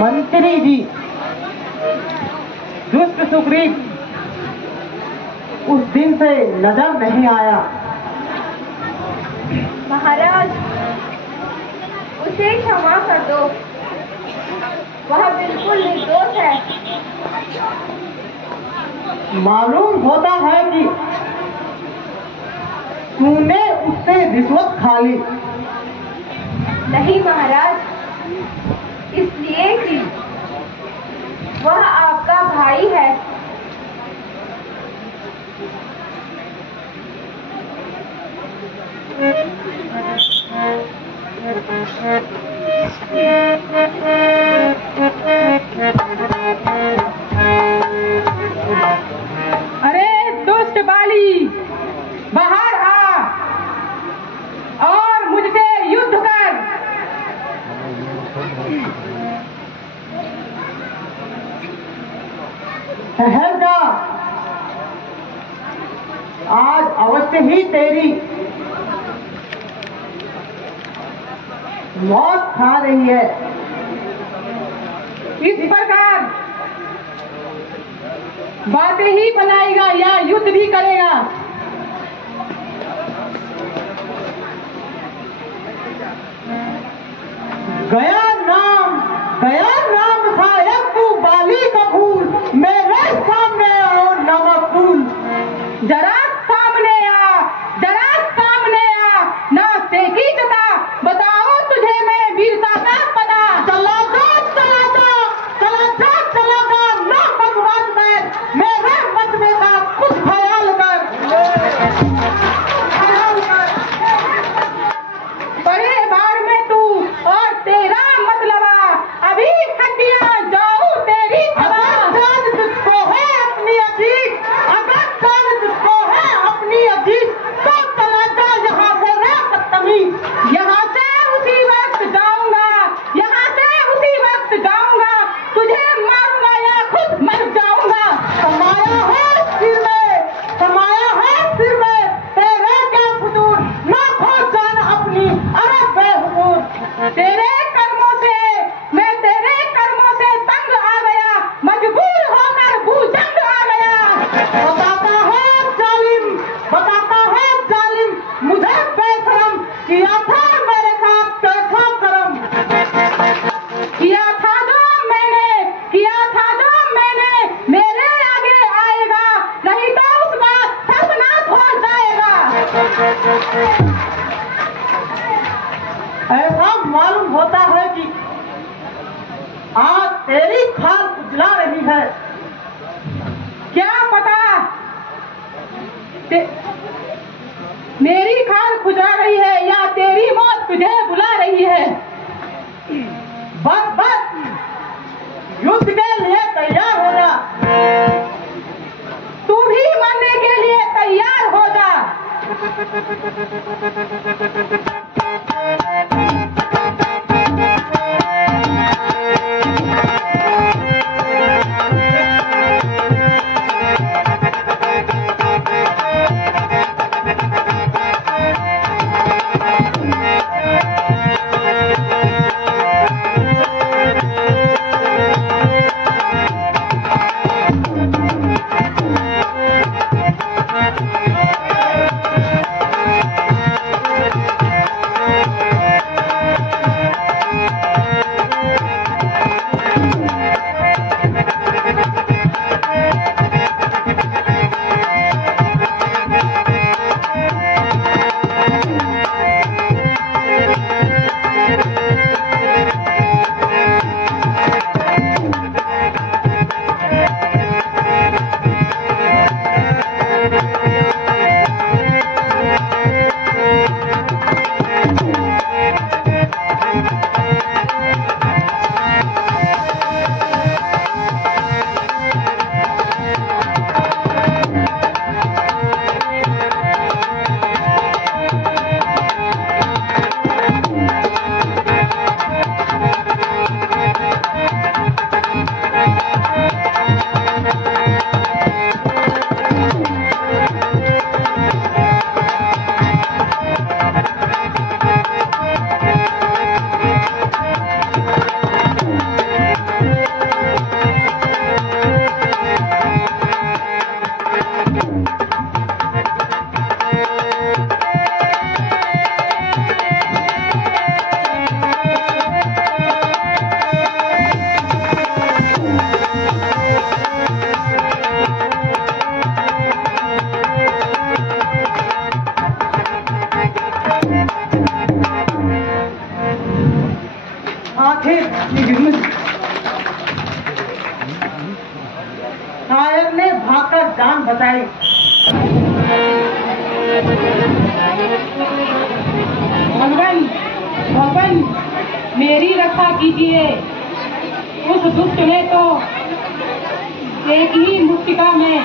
मंत्री जी, दुष्ट सुग्रीव उस दिन से नजर नहीं आया। महाराज, उसे क्षमा कर दो, वह बिल्कुल निर्दोष है। मालूम होता है कि तूने उससे रिश्वत खा ली। नहीं महाराज, इसलिए कि वह आपका भाई है। अरे दुष्ट बाली, बाहर आ और मुझसे युद्ध कर। ठहर जा, आज अवश्य ही तेरी मौत खा रही है। इस प्रकार बातें ही बनाएगा या युद्ध भी करेगा? गया नाम शायद तू बाली का फूल, मेरे सामने आओ नमक फूल। जरा सामने आ, ना सेकी जता, बताओ तुझे मैं वीरता का पता। चला जा, ना भगवान मेरे मत का कुछ ख्याल कर। बड़े बार में तू और तेरा मतलबा, अभी हड्डियां जाऊं तेरी अगर जान तुझको है अपनी अजीत, तो चला जा यहाँ से रे बदतमीज। यहाँ से उसी वक्त जाऊंगा, तुझे मारूंगा या खुद मर जाऊंगा। समाया है सिर में तेरे क्या फुतूर, ना खो जान अपनी अरे बेहुदूर। मैं तेरे कर्मों से तंग आ गया, मजबूर होकर भूजंग आ गया। बताता है जालिम, मुझे बेशरम किया था मेरे साथ कैसा करम। किया था जो मैंने मेरे आगे आएगा, नहीं तो उसका सर्वनाश हो जाएगा। ऐसा मालूम होता है कि आज तेरी खाल खुजला रही है। क्या पता मेरी खाल खुजला रही है या तेरी मौत तुझे बुला रही है। बस युद्ध के लिए तैयार हो जा। तू भी मरने के लिए तैयार हो जा। फिर शायर ने भागकर जान बचाई। भगवान भगवान मेरी रक्षा कीजिए। उस दुष्ट ने तो एक ही मुक्तिका में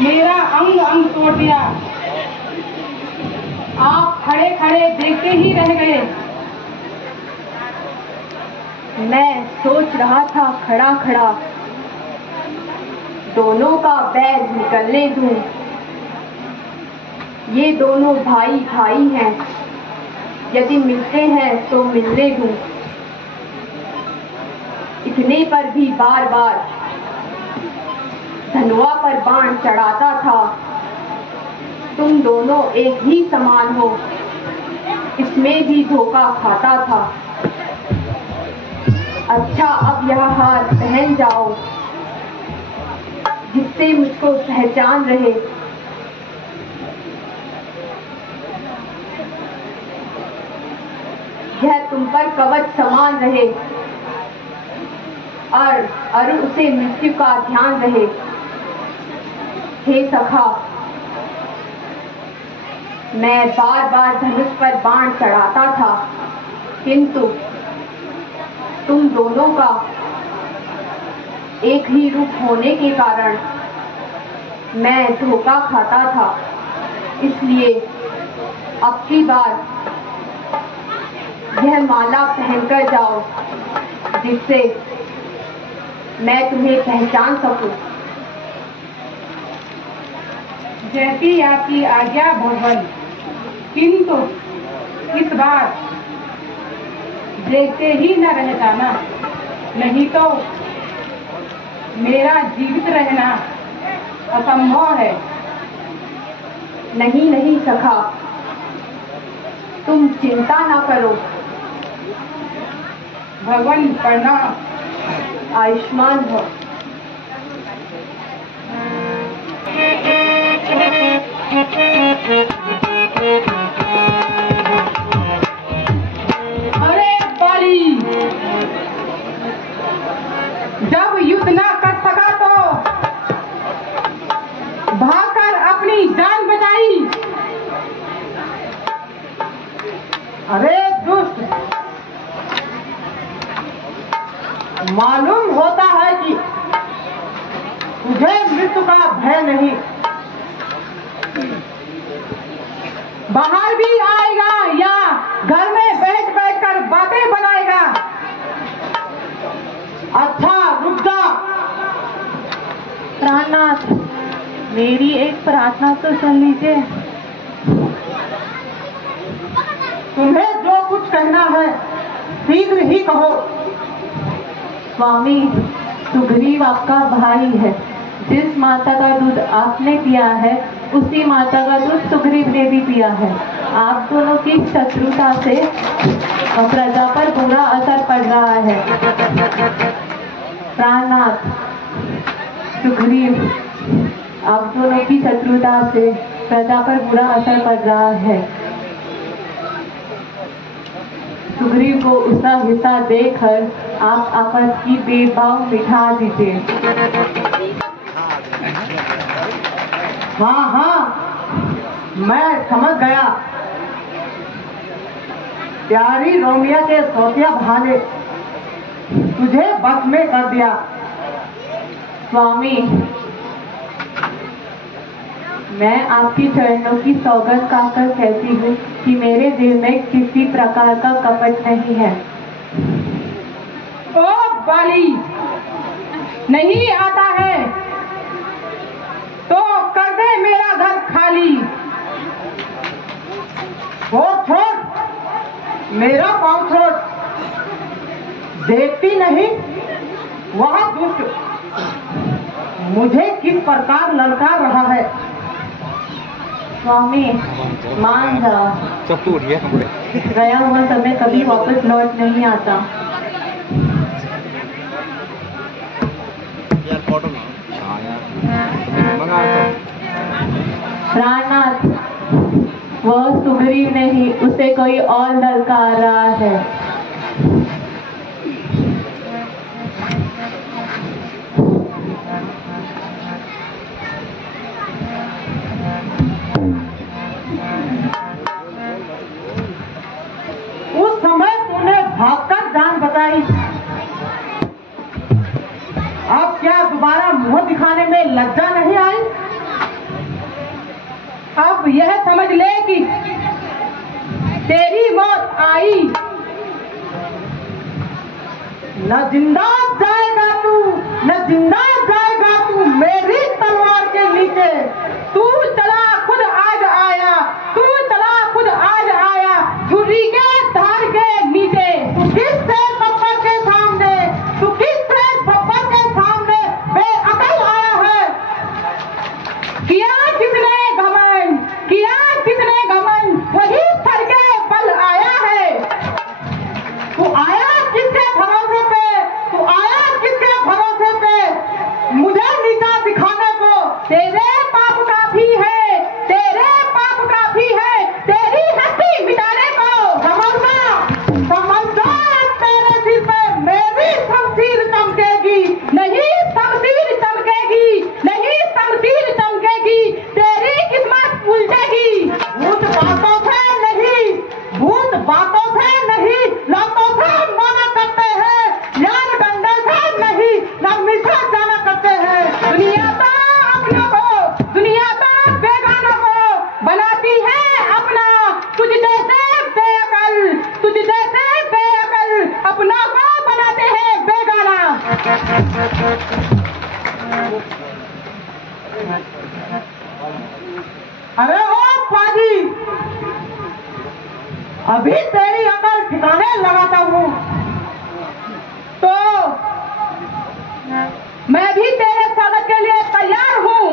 मेरा अंग अंग तोड़ दिया। आप खड़े खड़े देखते ही रह गए। मैं सोच रहा था खड़ा खड़ा दोनों का बैर निकलने दूं। ये दोनों भाई भाई हैं, यदि मिलते हैं तो मिलने दूं। इतने पर भी बार बार धनुआ पर बाण चढ़ाता था। तुम दोनों एक ही समान हो, इसमें भी धोखा खाता था। अच्छा अब यह हार पहन जाओ, जिससे मुझको पहचान रहे। यह तुम पर कवच समान रहे और उसे मृत्यु का ध्यान रहे। हे सखा, मैं बार बार धनुष पर बाण चढ़ाता था, किंतु तुम दोनों का एक ही रूप होने के कारण मैं धोखा खाता था। इसलिए अब की बार यह माला पहनकर जाओ, जिससे मैं तुम्हें पहचान सकूं। जैसी आपकी आज्ञा भगवान, किंतु इस बार देखते ही न रह जाना, नहीं तो मेरा जीवित रहना असंभव है। नहीं नहीं सखा, तुम चिंता ना करो। भगवान प्रणाम। आयुष्मान हो। अरे बाली, जब युद्ध ना कर सका तो भागकर अपनी जान बचाई। अरे दुष्ट, मालूम होता है कि तुझे मृत्यु का भय नहीं। बाहर भी आएगा या घर में बैठ बैठ कर बातें बनाएगा। अच्छा रुक जा। प्राणनाथ, मेरी एक प्रार्थना तो सुन लीजिए। तुम्हें जो कुछ कहना है शीघ्र ही कहो। स्वामी, सुग्रीव आपका भाई है। जिस माता का दूध आपने पिया है, उसी माता का दूध सुग्रीव ने भी पिया है। आप दोनों की शत्रुता से प्रजा पर बुरा असर पड़ रहा है। प्राणनाथ, सुग्रीव, आप दोनों की शत्रुता से प्रजा पर बुरा असर पड़ रहा है। सुग्रीव को उसका हिस्सा देकर आप आपस की भेदभाव मिटा दीजिए। हाँ हाँ, मैं समझ गया। प्यारी रोमिया के सोतिया भाने तुझे बस में कर दिया। स्वामी, मैं आपकी चरणों की सौगंध खाकर कहती हूँ कि मेरे दिल में किसी प्रकार का कपट नहीं है। ओ बाली, नहीं आता है तो कर दे मेरा घर खाली। वो छोड़, मेरा पाँव छोड़। देखती नहीं वह दुष्ट मुझे किस प्रकार ललकार रहा है। स्वामी, मान जाओ। गया हुआ समय कभी वापस लौट नहीं आता। प्राणनाथ, वह सुग्रीव नहीं, उसे कोई और ललकार रहा है। तुझे लज्जा नहीं आई? अब यह समझ ले कि तेरी मौत आई। न जिंदा जाएगा तू, न जिंदा जाएगा तू मेरी तलवार के नीचे। तू चला खुद आज आया, तू चला खुद आज आया छुरी के धार के नीचे। तू किस से बब्बर के सामने, तू किस से बब्बर के सामने बेअकल आया है? किया किसने घमंड, किया किसने घमंड, वही सर के बल आया है। तू आया किसके भरोसे पे, तू आया किसके भरोसे पे मुझे नीचा दिखाने को? तेरे पाप काफी है, तेरे पाप काफी है, तेरी हस्ती मिटाने को। समझना तेरे सिर पे मेरी शमशीर चमकेगी। नहीं शमशीर चमकेगी, नहीं शमशीर चमकेगी, तेरी किस्मत उल्टेगी। भूत बातों से नहीं, भूत बातों से नहीं, लातों से माना करते हैं, यार डंडे से नहीं, न मिशा जाना करते हैं। दुनिया तो अपनों को, दुनिया तो बेगानों को बनाती है अपना। तुझ जैसे बेअकल, तुझ जैसे बेअकल अपनों को बनाते हैं बेगाना। अरे ओ पाजी, अभी तेरी अकल ठिकाने लगाता हूँ। तो मैं भी तेरे स्वागत के लिए तैयार हूँ।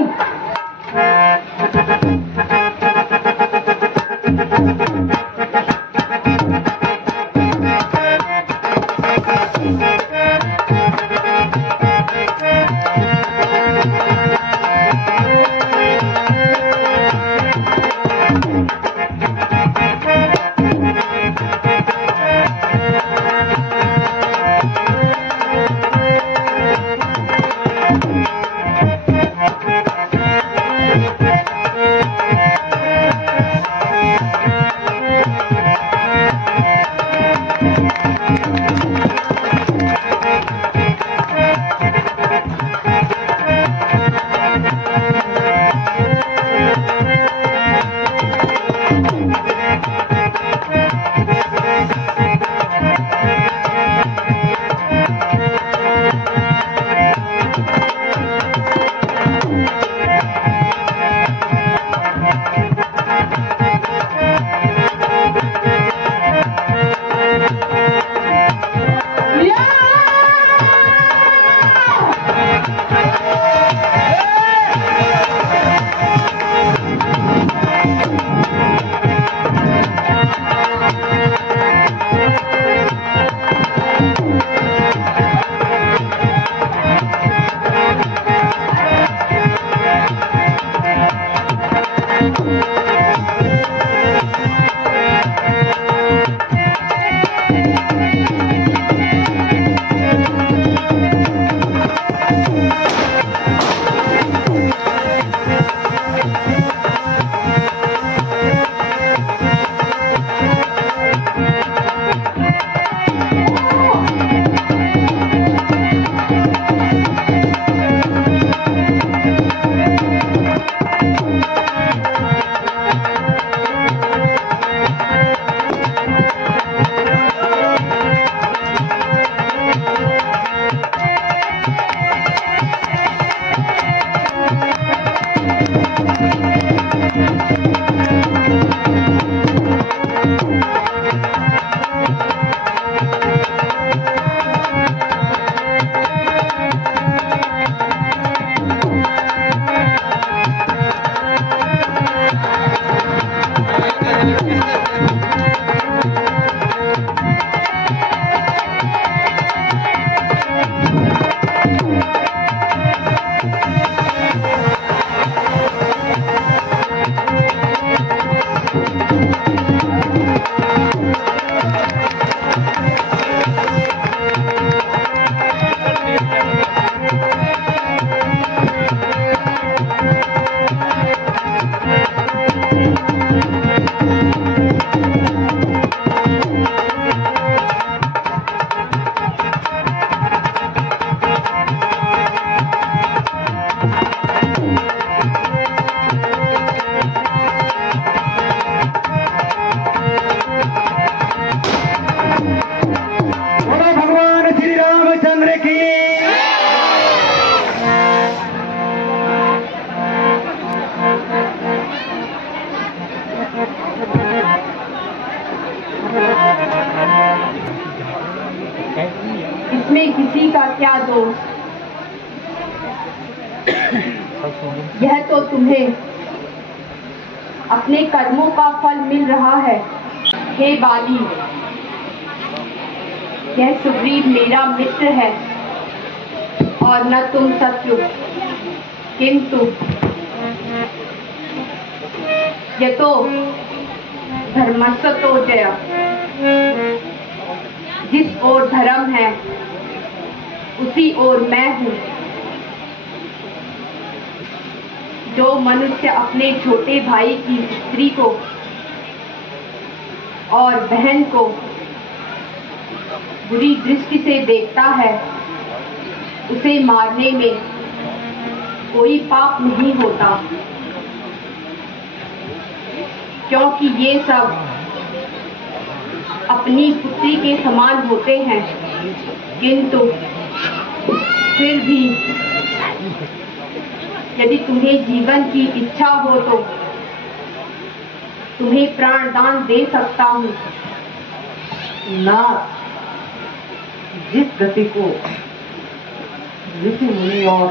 किसी का क्या दोष, यह तो तुम्हें अपने कर्मों का फल मिल रहा है। हे बाली, यह सुग्रीव मेरा मित्र है और न तुम शत्रु, किंतु यतो धर्मस्य तो जय, जिस ओर धर्म है उसी ओर मैं हूँ। जो मनुष्य अपने छोटे भाई की स्त्री को और बहन को बुरी दृष्टि से देखता है, उसे मारने में कोई पाप नहीं होता, क्योंकि ये सब अपनी पुत्री के समान होते हैं। किंतु फिर भी यदि तुम्हें जीवन की इच्छा हो तो तुम्हें प्राण दान दे सकता हूँ। नाथ, जिस गति को ऋषि मुनि और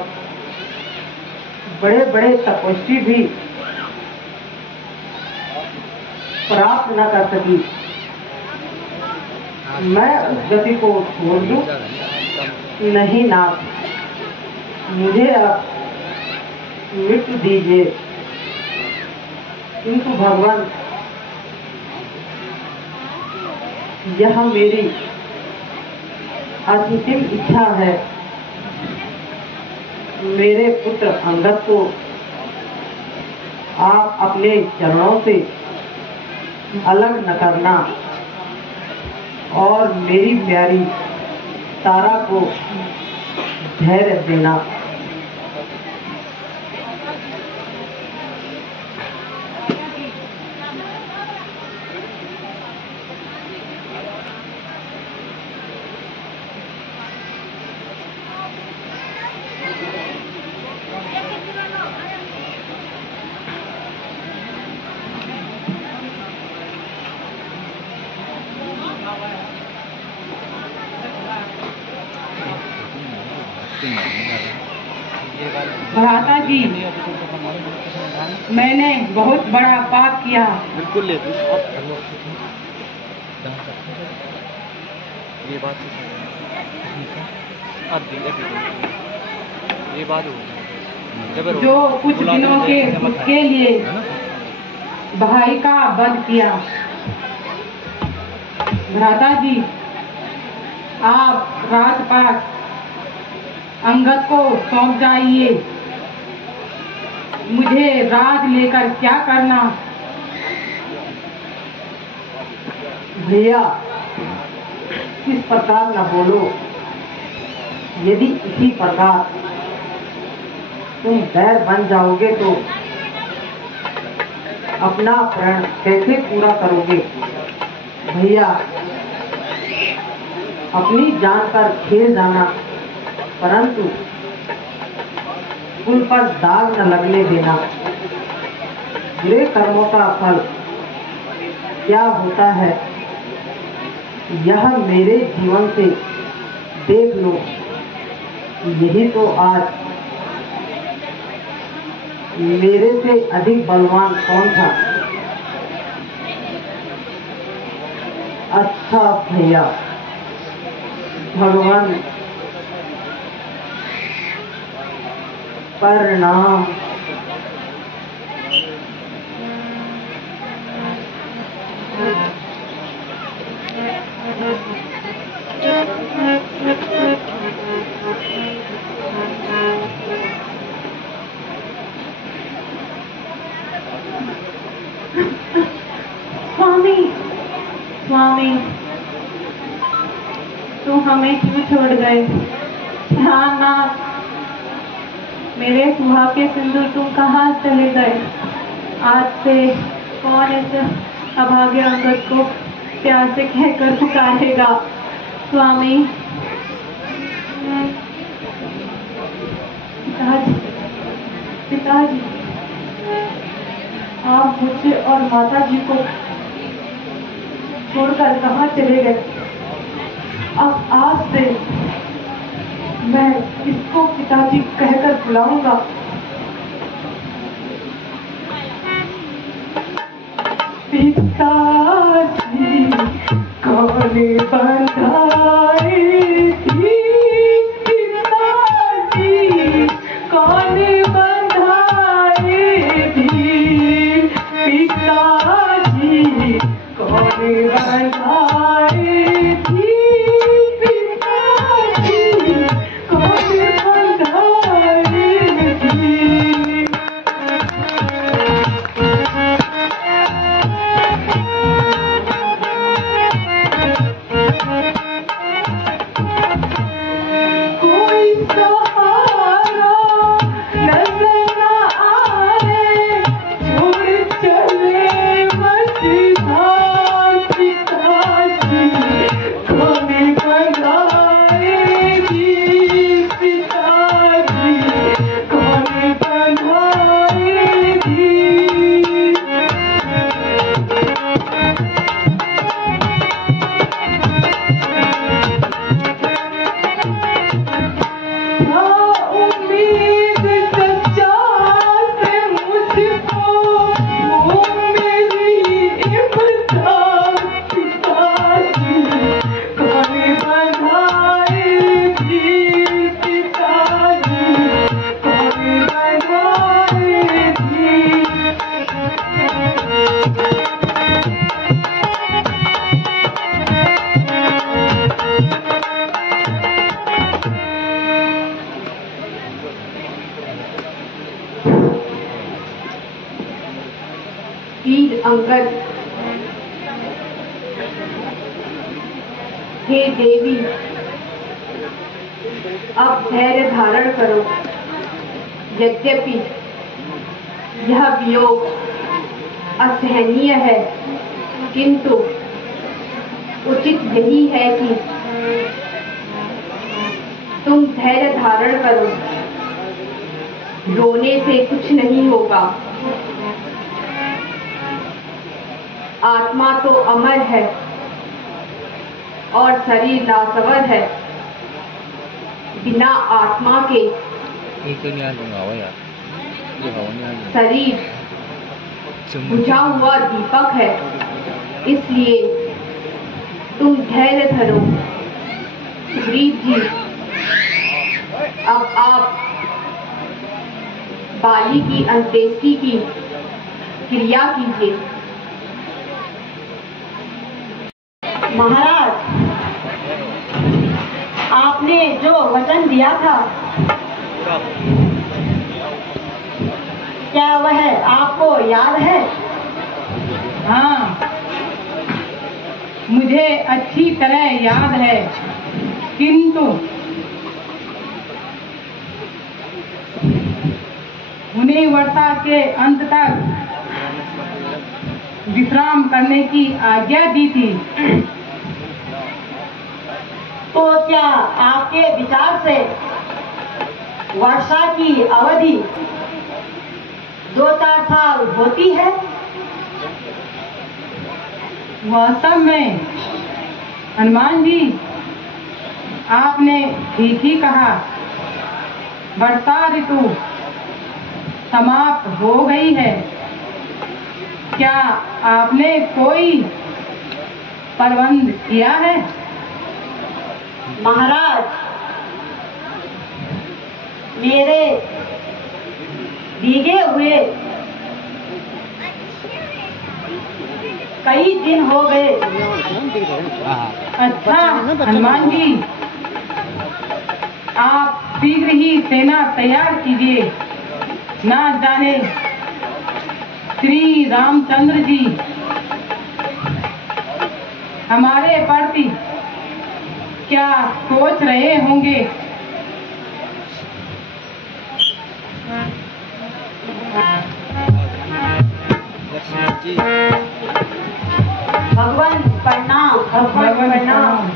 बड़े बड़े तपस्वी भी प्राप्त न कर सकी, मैं उस गति को छोड़ दूं? नहीं नाथ, मुझे अब मृत्यु दीजिए। किंतु भगवान, यह मेरी अंतिम इच्छा है। मेरे पुत्र अंगद को आप अपने चरणों से अलग न करना और मेरी प्यारी तारा को धैर्य देना। भ्राता जी, मैंने बहुत बड़ा पाप किया। बिल्कुल ले दो। ये बात ये बात हो जो कुछ दिनों के लिए भाई का वध किया। भ्राता जी, आप राजपाट अंगद को सौंप जाइए। मुझे राज लेकर क्या करना? भैया, इस प्रकार न बोलो। यदि इसी प्रकार तुम बैर बन जाओगे तो अपना प्रण कैसे पूरा करोगे? भैया, अपनी जान पर खेल जाना, परंतु कुल पर दाग न लगने देना। बुरे कर्मों का फल क्या होता है, यह मेरे जीवन से देख लो। यही तो आज मेरे से अधिक बलवान कौन था? अच्छा भैया, भगवान प्रणाम। स्वामी, स्वामी, तू हमें क्यों छोड़ गए? हाँ नाथ, मेरे सुहाग के सिंदूर तुम कहाँ चले गए? आज से कौन इस अभागे अंगद को प्यार से कहकर पुकारेगा? स्वामी, पिताजी, पिताजी, आप मुझे और माता जी को छोड़कर कहाँ चले गए? अब आज से मैं इसको पिताजी कहकर बुलाऊंगा। पिताजी कौन बंधाई थी, पिताजी कौन बंधाई थी, पिताजी कौन बंधाई थी, पिताजी कौन बंधाई थी। कोई सहारा नजर न आए, छोड़ चले मझधार, पिताजी कौन बंधाएगी, पिताजी कौन बंधाएगी। क्या उम्मीद सच्चा से मुझको, वो मेरी इम्तिहान, पिताजी कौन बंधाएगी, पिताजी कौन बंधाएगी। वीर अंगद, हे देवी, अब धैर्य धारण करो। यद्यपि यह वियोग असहनीय है, किंतु उचित यही है कि तुम धैर्य धारण करो। रोने से कुछ नहीं होगा। आत्मा तो अमर है और शरीर नासवर है। बिना आत्मा के शरीर बुझा हुआ दीपक है। इसलिए तुम धैर्य धरो। सुग्रीव जी, अब आप बाली की अंत्येष्टि की क्रिया कीजिए। महाराज, आपने जो वचन दिया था, क्या वह आपको याद है? हाँ, मुझे अच्छी तरह याद है, किंतु उन्हें वर्षा के अंत तक विश्राम करने की आज्ञा दी थी। तो क्या आपके विचार से वर्षा की अवधि 2-4 साल होती है? वास्तव में हनुमान जी, आपने ठीक ही कहा। वर्षा ऋतु समाप्त हो गई है। क्या आपने कोई प्रबंध किया है? महाराज, मेरे भीगे हुए कई दिन हो गए। अच्छा हनुमान जी, आप शीघ्र ही सेना तैयार कीजिए। ना जाने श्री रामचंद्र जी हमारे प्रति क्या सोच रहे होंगे। भगवान प्रणाम, भगवान प्रणाम।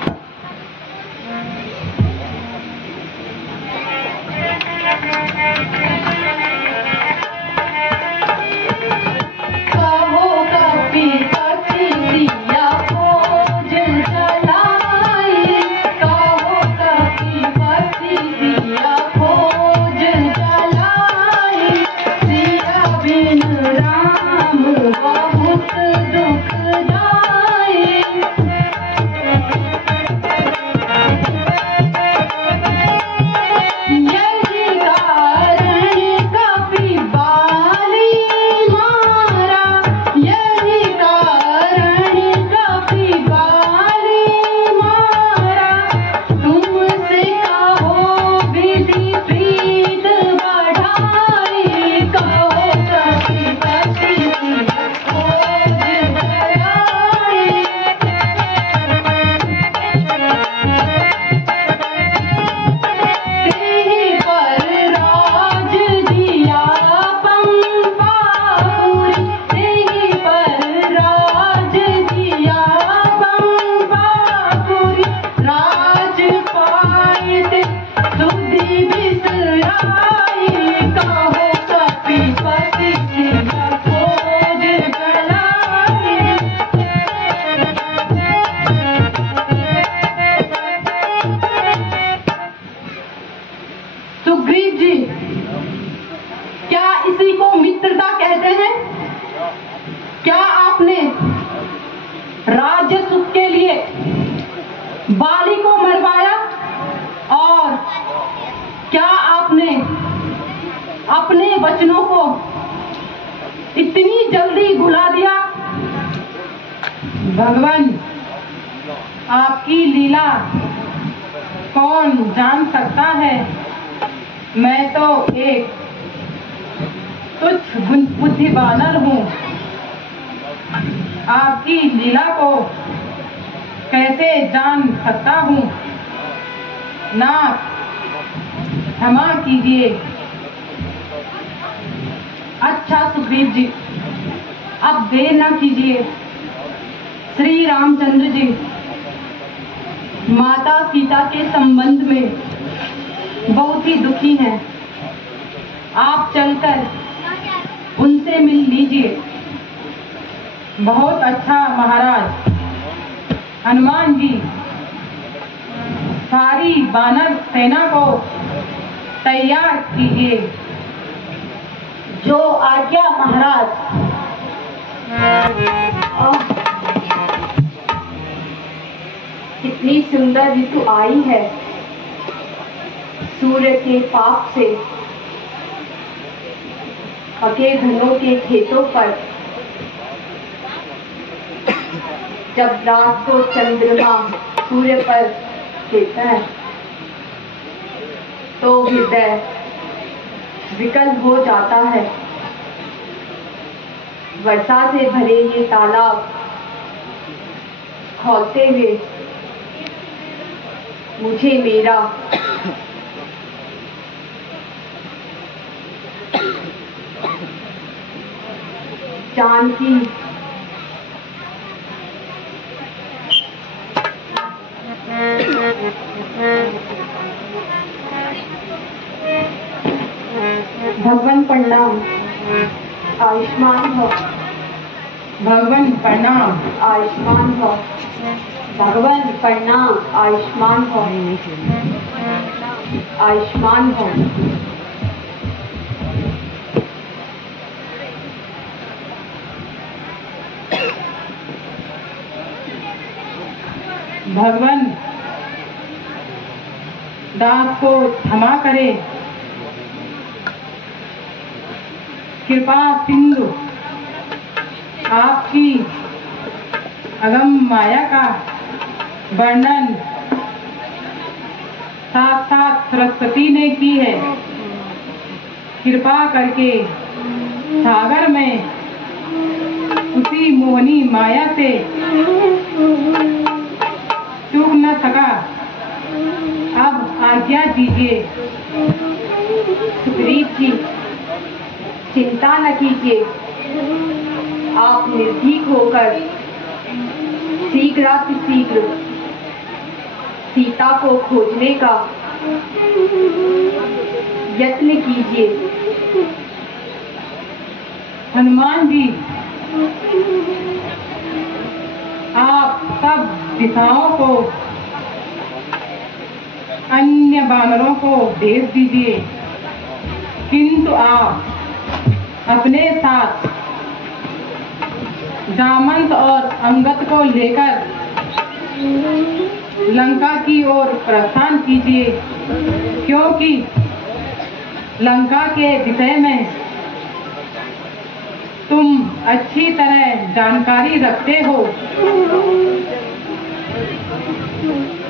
कहो कभी कथी दिया खोज जलाई, कहो कभी कथी वचनों को इतनी जल्दी भुला दिया। भगवान, आपकी लीला कौन जान सकता है। मैं तो एक तुच्छ बुद्धि बानर हूँ। आपकी लीला को कैसे जान सकता हूँ। नाथ, क्षमा कीजिए। अच्छा सुग्रीव जी, अब देर न कीजिए। श्री रामचंद्र जी माता सीता के संबंध में बहुत ही दुखी हैं। आप चलकर उनसे मिल लीजिए। बहुत अच्छा महाराज। हनुमान जी, सारी वानर सेना को तैयार कीजिए। जो आज्ञा महाराज। कितनी सुंदर ऋतु आई है। सूर्य के पाप से पके घनों के खेतों पर जब रात को चंद्रमा सूर्य पर गिरता है तो हृदय विकल हो जाता है। वर्षा से भरे ये तालाब खौलते हुए मुझे मेरा जानकी भगवान प्रणाम। आयुष्मान भव। भगवान प्रणाम। आयुष्मान भव। भगवान प्रणाम। आयुष्मान भव। आयुष्मान भव। भगवान, दास को क्षमा करे। कृपा सिंधु, आपकी अगम माया का वर्णन साक्षात सरस्वती ने की है। कृपा करके सागर में उसी मोहनी माया से चूक न सका। अब आज्ञा दीजिए। सुग्रीव जी, चिंता न कीजिए। आप निर्भीक होकर शीघ्र सीता को खोजने का यत्न कीजिए। हनुमान जी, आप सब दिशाओं को अन्य वानरों को भेज दीजिए, किंतु आप अपने साथ जामंत और अंगद को लेकर लंका की ओर प्रस्थान कीजिए, क्योंकि लंका के विषय में तुम अच्छी तरह जानकारी रखते हो।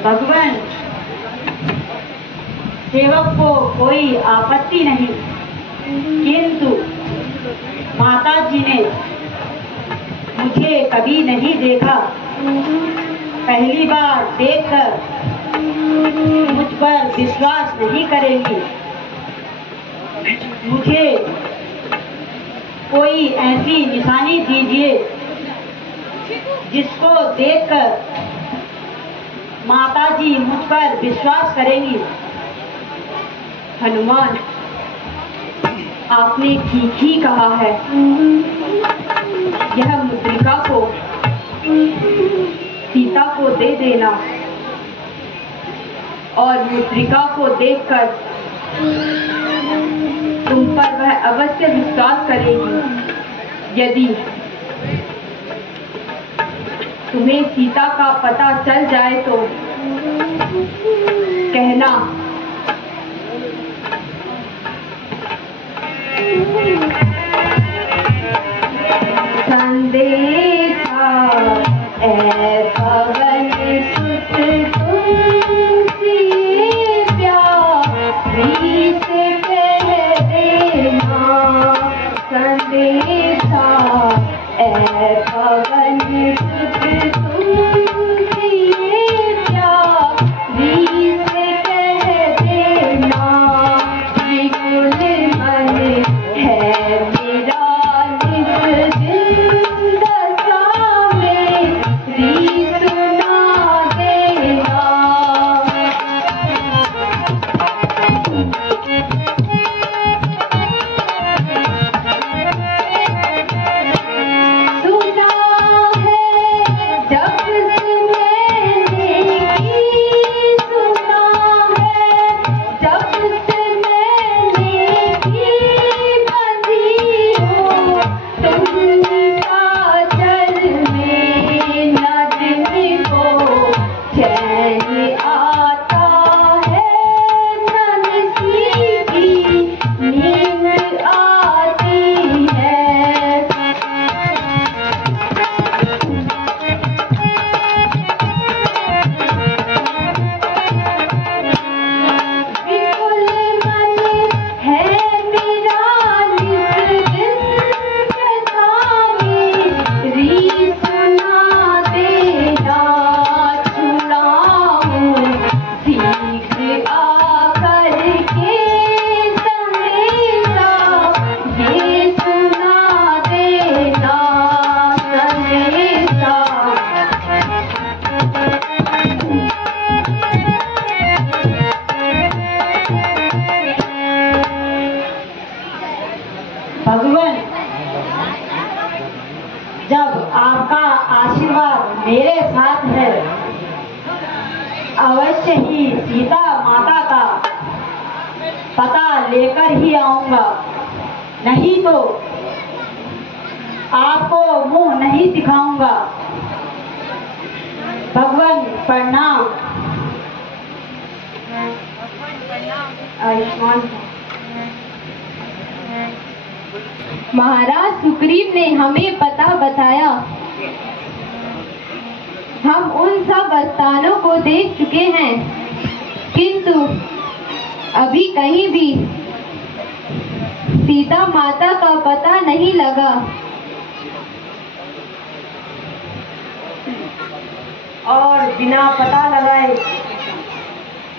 भगवान, सेवक को कोई आपत्ति नहीं, किंतु माता जी ने मुझे कभी नहीं देखा। पहली बार देखकर मुझ पर विश्वास नहीं करेंगी। मुझे कोई ऐसी निशानी दीजिए जिसको देखकर माता जी मुझ पर विश्वास करेंगी। हनुमान, आपने ठीक ही कहा है। यह मुद्रिका को सीता को दे देना और मुद्रिका को देखकर तुम पर वह अवश्य विश्वास करेगी। यदि तुम्हें सीता का पता चल जाए तो कहना संदेशा ए पवन सुत तुमसे प्यारी से कह देना। संदेशा ए पवन सुत तुमसे प्यारी से कह देना। विपुल मन है मेरा निज दिन दशा मेरी सुना देना। सुना है जब से मैंने की, सुना है जब से मैंने की बंधी हो तुम साचर में। न दिन को चैन आता है न नसीबी नींद आती है। विपुल मन है मेरा निज दिन दशा मेरी सुना देना। छुड़ाऊं शीघ्र आकर के संदेशा ये सुना देना। संदेशा भगवान, जब आपका आशीर्वाद मेरे साथ है, अवश्य ही सीता माता का पता लेकर ही आऊंगा। नहीं तो आपको मुंह नहीं दिखाऊंगा। भगवान प्रणाम। आयुष्मान। महाराज सुग्रीव ने हमें पता बताया। हम उन सब स्थानों को देख चुके हैं, किंतु अभी कहीं भी सीता माता का पता नहीं लगा। और बिना पता लगाए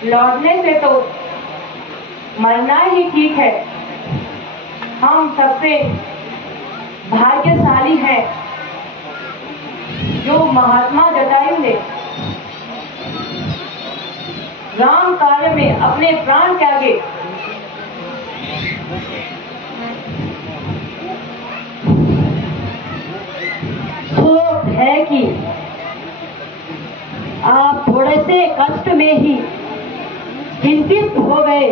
लौटने से तो मरना ही ठीक है। हम सबसे भाग्यशाली हैं जो महात्मा जटायु ने राम कार्य में अपने प्राण त्यागे। शोक है कि आप थोड़े से कष्ट में ही चिंतित हो गए।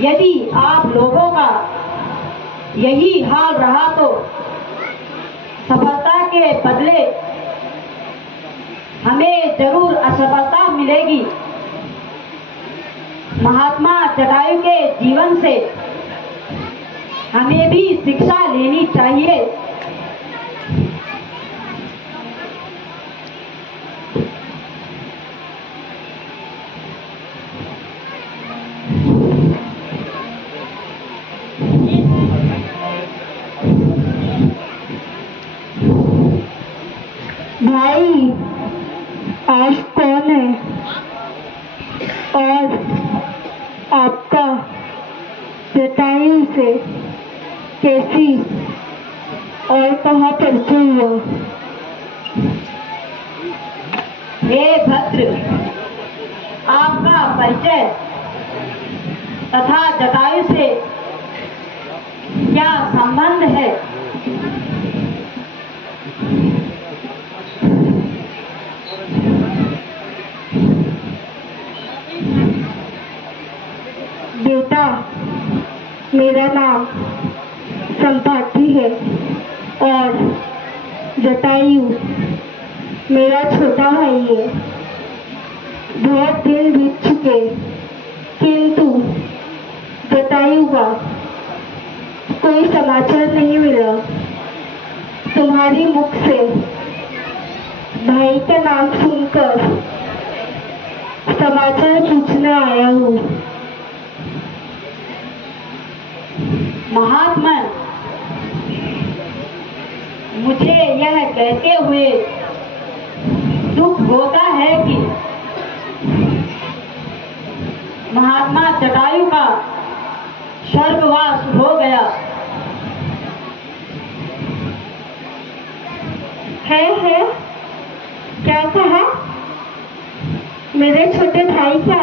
यदि आप लोगों का यही हाल रहा तो सफलता के बदले हमें जरूर असफलता मिलेगी। महात्मा जटायु के जीवन से हमें भी शिक्षा लेनी चाहिए। भाई, आज कौन है और आपका जटायु से कैसी और कहाँ परिचय हुआ? हे भद्र, आपका परिचय तथा जटायु से क्या संबंध है? बेटा, मेरा नाम संपाति है और जटायु मेरा छोटा भाई है। बहुत दिन बीत चुके, किंतु का कोई समाचार नहीं मिला। तुम्हारी मुख से भाई का नाम सुनकर समाचार पूछने आया हूँ। महात्मा, मुझे यह कहते हुए दुख होता है कि महात्मा जटायु का स्वर्गवास हो गया है क्या कहा? मेरे छोटे भाई का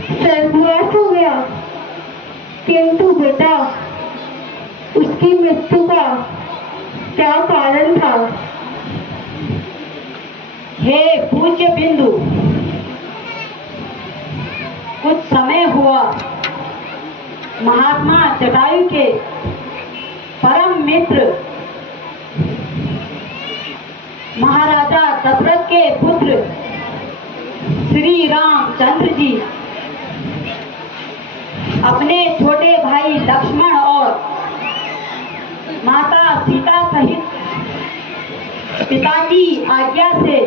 स्वर्गवास हो गया, किंतु बेटा उसकी मृत्यु का क्या कारण था? हे पूज्य बिंदु, कुछ समय हुआ महात्मा जटायु के परम मित्र महाराजा दशरथ के पुत्र श्री रामचंद्र जी अपने छोटे भाई लक्ष्मण और माता सीता सहित पिता की आज्ञा से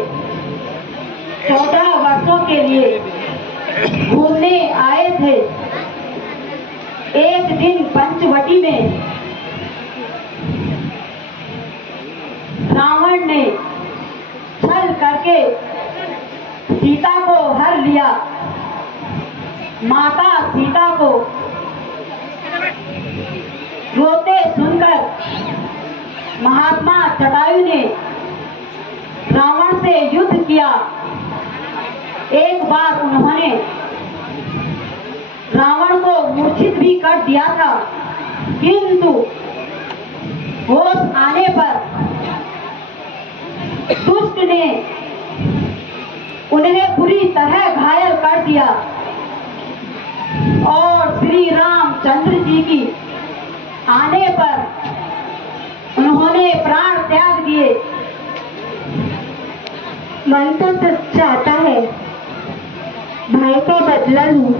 14 वर्षों के लिए घूमने आए थे। एक दिन पंचवटी में रावण ने छल करके सीता को हर लिया। माता सीता को रोते सुनकर महात्मा जटायु ने रावण से युद्ध किया। एक बार उन्होंने रावण को मूर्छित भी कर दिया था, किंतु होश आने पर दुष्ट ने उन्हें बुरी तरह घायल कर दिया और श्री रामचंद्र जी की आने पर उन्होंने प्राण त्याग दिए। मन तो चाहता है भाई का बदला लूं,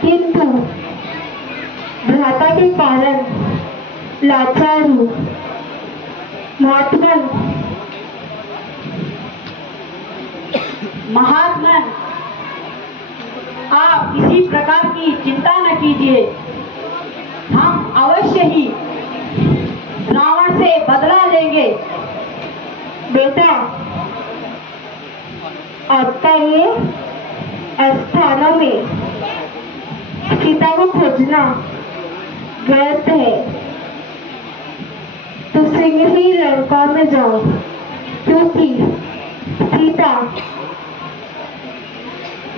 किंतु भ्राता के कारण लाचार हूँ। महात्मा, आप किसी प्रकार की चिंता न कीजिए, हम अवश्य ही रावण से बदला लेंगे। बेटा, आपका ये स्थानों में सीता को खोजना व्यर्थ है। तो शीघ्र ही लंका में जाओ, क्योंकि सीता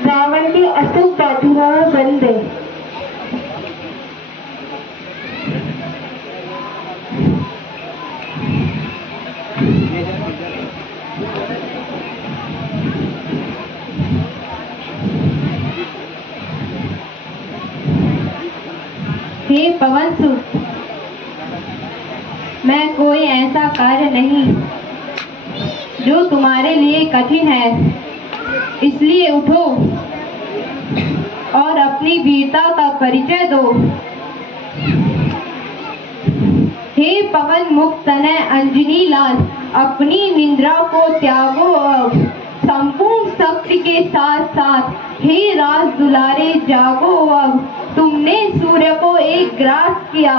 रावण की अशुभ बाजुओं में बंद है। हे पवन सुत, मैं कोई ऐसा कार्य नहीं जो तुम्हारे लिए कठिन है, इसलिए उठो और अपनी वीरता का परिचय दो। हे पवन मुक्त तनय अंजनी लाल, अपनी निंद्रा को त्यागो अब, संपूर्ण शक्ति के साथ साथ हे राज दुलारे जागो अब। तुमने सूर्य को एक ग्रास किया,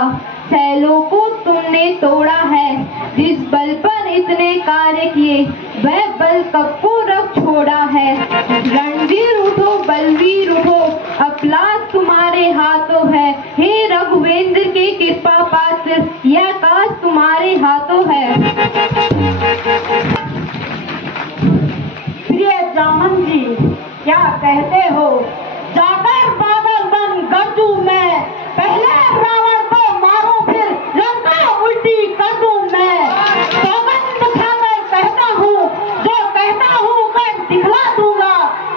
शैलों को तुमने तोड़ा है, जिस बल पर इतने कार्य किए वह बल कब को रख छोड़ा है। रणवीर उठो, बलवीर उठो, अपलाद तुम्हारे हाथों है। हे रघुवेंद्र के कृपा पात्र, यह काज तुम्हारे हाथों है। प्रिय जामन जी, क्या कहते हो? जाकर पागल बन गरजू मैं, पहले रावण को मारूं फिर लंका उल्टी कर दूं मैं। सौगंध खाकर कहता हूँ, जो कहता हूँ कर दिखला दूंगा,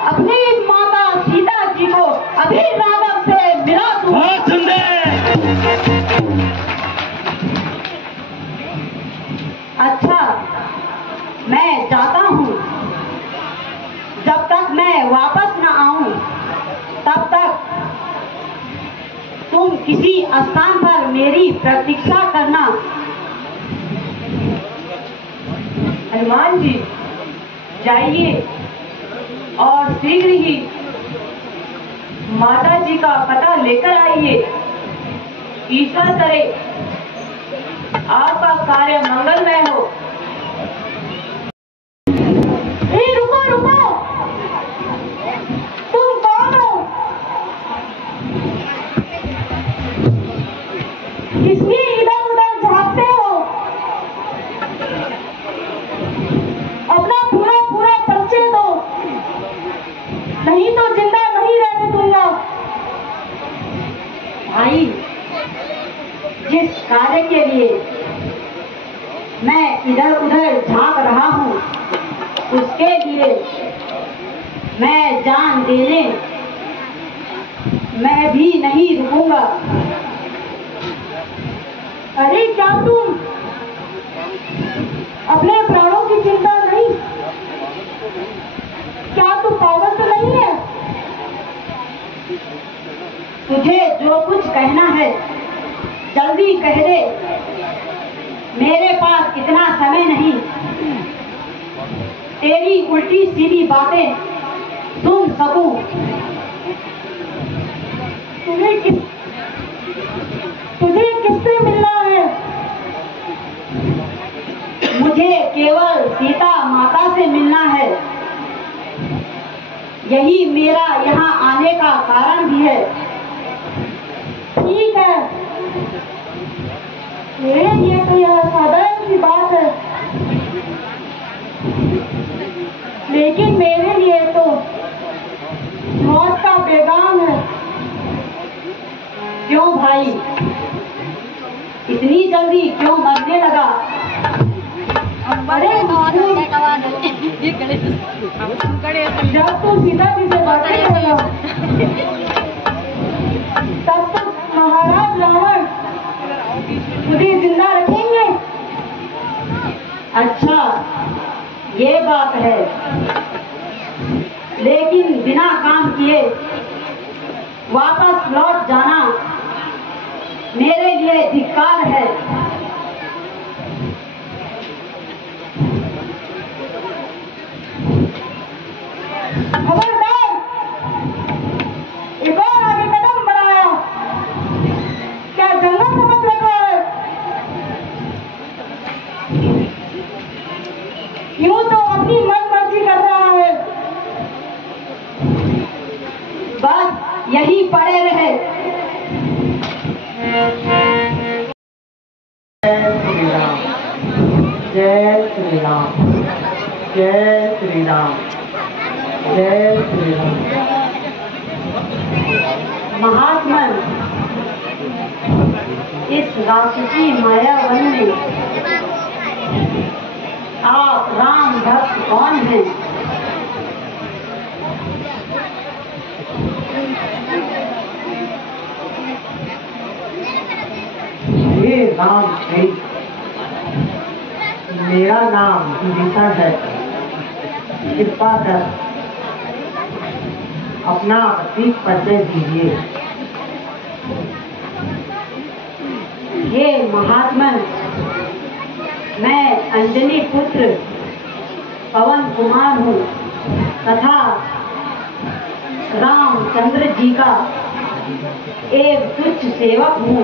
अपनी माता सीता जी को अभी रावण से मिला दूंगा। अच्छा, मैं जाता हूँ। जब तक मैं वापस न आऊं तब तक तुम तुम किसी स्थान पर मेरी प्रतीक्षा करना। हनुमान जी जाइए और शीघ्र ही माता जी का पता लेकर आइए। ईश्वर करे आपका कार्य मंगलमय हो। रुको रुको, तुम कौन हो? किसकी इधर उधर झांकते हो? अपना पूरा पूरा परिचय दो, नहीं तो जिंदा नहीं रहने दूंगा। भाई, जिस कार्य के लिए मैं इधर उधर झांक रहा हूँ, उसके लिए मैं जान देने मैं भी नहीं रुकूंगा। अरे क्या तुम अपने प्राणों की चिंता नहीं? क्या तू पागल तो नहीं है? तुझे जो कुछ कहना है जल्दी कह दे, मेरे पास इतना समय नहीं। तेरी उल्टी सीधी बातें सुन सकूं। तुझे किससे मिलना है? मुझे केवल सीता माता से मिलना है। यही मेरा यहाँ आने का कारण भी है। ठीक है, मेरे लिए तो यह साधारण सी बात है, लेकिन मेरे लिए तो मौत का पैगाम है। क्यों भाई, इतनी जल्दी क्यों मरने लगा? अरे जब तू सीता जी से बातें करेगा तब तो महाराज रावण मुझे जिंदा रखेंगे। अच्छा, ये बात है, लेकिन बिना काम किए वापस लौट जाना मेरे लिए धिक्कार है। खबरदार, एक और आगे कदम बढ़ाया, क्या जंगल समझ रखा है? यूं तो अपनी मन मर्जी कर रहा है, बस यही पड़े रहे। जय श्री राम, जय श्री राम, जय श्री राम। महात्मन, इस राक्षसी मायावन में आप राम भक्त कौन हैं? हे राम श्री, मेरा नाम विभीषण है। कृपा कर अपना प्रतीक परिचय दीजिए। हे महात्मन, मैं अंजनी पुत्र पवन कुमार हूँ तथा रामचंद्र जी का एक तुच्छ सेवक हूँ।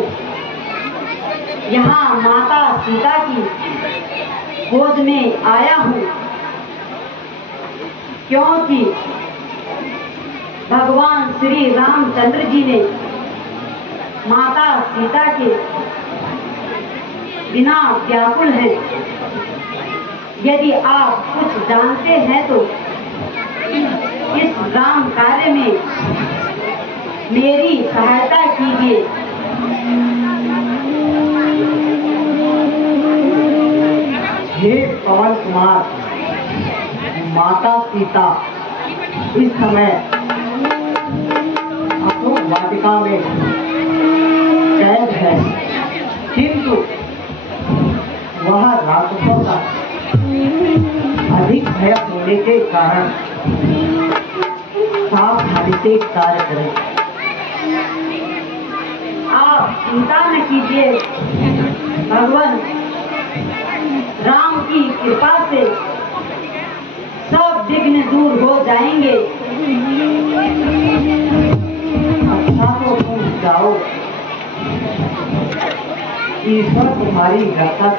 यहाँ माता सीता की खोज में आया हूँ, क्योंकि भगवान श्री रामचंद्र जी ने माता सीता के बिना व्याकुल हैं। यदि आप कुछ जानते हैं तो इस राम कार्य में मेरी सहायता कीजिए। हे पवन कुमार, माता सीता इस समय अशोक वाटिका में कैद है, किंतु वह राक्षसों का अधिक भय होने के कारण सावधानी से कार्य करें। आप चिंता न कीजिए, भगवान राम की कृपा से सब विघ्न दूर हो जाएंगे। अच्छा तो तुम जाओ, ईश्वर तुम्हारी रक्षा